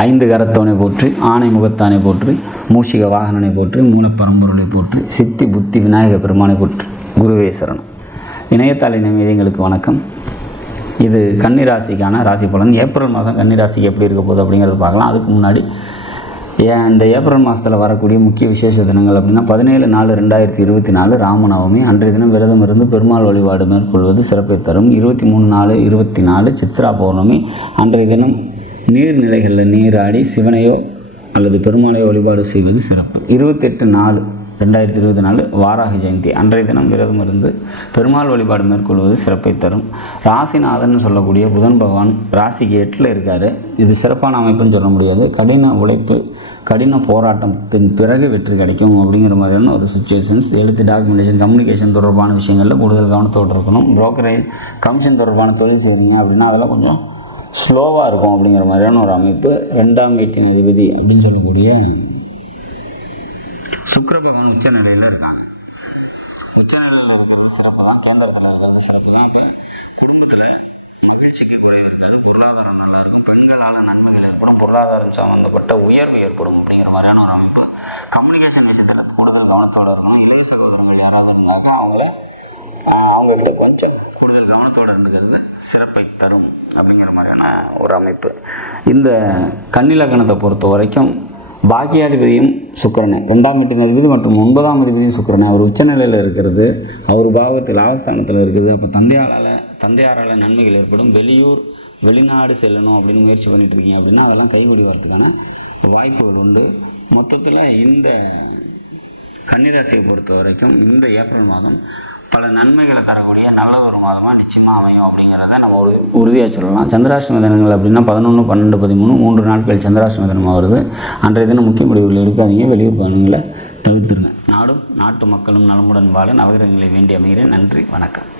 ஐந்து கரத்தவனை போற்றி ஆணை முகத்தானை போற்றி மூஷிக வாகனனை போற்றி மூலப்பரம்பொருளை போற்றி சித்தி புத்தி விநாயக பெருமானை போற்றி. குருவே சரணம். இணையத்தாளை எங்களுக்கு வணக்கம். இது கன்னி ராசிக்கான ராசி பலன். ஏப்ரல் மாதம் கன்னி ராசிக்கு எப்படி இருக்க போகுது அப்படிங்கிறத பார்க்கலாம். அதுக்கு முன்னாடி ஏன் இந்த ஏப்ரல் மாதத்தில் வரக்கூடிய முக்கிய விசேஷ தினங்கள் அப்படின்னா பதினேழு நாலு ரெண்டாயிரத்தி இருபத்தி நாலு ராமநவமி. அன்றைய தினம் விரதம் இருந்து பெருமாள் வழிபாடு மேற்கொள்வது சிறப்பை தரும். இருபத்தி மூணு நாலு இருபத்தி நாலு சித்ரா பௌர்ணமி. அன்றைய தினம் நீர்நிலைகளில் நீராடி சிவனையோ அல்லது பெருமாளையோ வழிபாடு செய்வது சிறப்பு. இருபத்தெட்டு நாலு ரெண்டாயிரத்தி இருபத்தி நாலு வாராகி ஜெயந்தி. அன்றைய தினம் விரதம் இருந்து பெருமாள் வழிபாடு மேற்கொள்வது சிறப்பை தரும். ராசிநாதன் சொல்லக்கூடிய புதன் பகவான் ராசிக்கு எட்டில் இருக்கார். இது சிறப்பான அமைப்புன்னு சொல்ல முடியாது. கடின உழைப்பு கடின போராட்டத்தின் பிறகு வெற்றி கிடைக்கும் அப்படிங்கிற மாதிரியான ஒரு சுச்சுவேஷன்ஸ் எழுத்து டாக்குமெண்டேஷன் கம்யூனிகேஷன் தொடர்பான விஷயங்களில் கூடுதல் கவனத்தோடு இருக்கணும். புரோக்கரேஜ் கமிஷன் தொடர்பான தொழில் செய்கிறீங்க அப்படின்னா அதெல்லாம் கொஞ்சம் ஸ்லோவாக இருக்கும் அப்படிங்கிற மாதிரியான ஒரு அமைப்பு ரெண்டாம் வீட்டின் அதிபதி அப்படின்னு சொல்லக்கூடிய சுக்கிர உச்ச நிலையில் இருக்காங்க. உச்ச நிலையில் இருக்கிறது சிறப்பு தான். கேந்திரத்தில் இருக்கிறது சிறப்பு தான். இப்போ குடும்பத்தில் மகிழ்ச்சிக்கு கூடிய பொருளாதாரம் நல்லா இருக்கும் பெண்களால் நன்மைகள் ஏற்படும். பொருளாதாரம் சம்மந்தப்பட்ட உயர்வு ஏற்படும் அப்படிங்கிற மாதிரியான ஒரு அமைப்பு. கம்யூனிகேஷன் விஷயத்தில் கூடுதல் கவனத்தோடு இருக்கணும். இளைய சகோதரர்கள் யாராவது இருந்தாக்கா அவங்கள அவங்கக்கிட்ட கொஞ்சம் கூடுதல் கவனத்தோடு இருந்துக்கிறது சிறப்பை தரும் அப்படிங்கிற மாதிரியான ஒரு அமைப்பு. இந்த கன்னிலக்கணத்தை பொறுத்த வரைக்கும் பாக்கியாதிபதியும் சுக்கரனை ரெண்டாம் வீட்டின் அதிபதி மற்றும் ஒன்பதாம் அதிபதியும் சுக்கரனை அவர் உச்சநிலையில் இருக்கிறது. அவர் பாவத்தில் ஆவஸ்தானத்தில் இருக்குது. அப்போ தந்தையாரால் தந்தையாரால் நன்மைகள் ஏற்படும். வெளியூர் வெளிநாடு செல்லணும் அப்படின்னு முயற்சி பண்ணிட்டு இருக்கீங்க அப்படின்னா அதெல்லாம் கைகூடி வரதுக்கான வாய்ப்புகள் உண்டு. மொத்தத்தில் இந்த கன்னிராசியை பொறுத்த வரைக்கும் இந்த ஏப்ரல் மாதம் பல நன்மைகளை தரக்கூடிய நல்ல ஒரு மாதமாக நிச்சயமாக அமையும் அப்படிங்கிறத நம்ம ஒரு உறுதியாக சொல்லலாம். சந்திராஷ்டம தினங்கள் அப்படின்னா பதினொன்று பன்னெண்டு பதிமூணு மூன்று நாட்கள் சந்திராஷ்டம தினமாக வருது. அன்றைய தினம் முக்கிய முடிவுகள் எடுக்காதீங்க. வெளியூர் பயணங்களை தவிர்த்துருங்க. நாடும் நாட்டு மக்களும் நலமுடன் வாழ நவகிரகங்களை வேண்டி அமைகிறேன். நன்றி. வணக்கம்.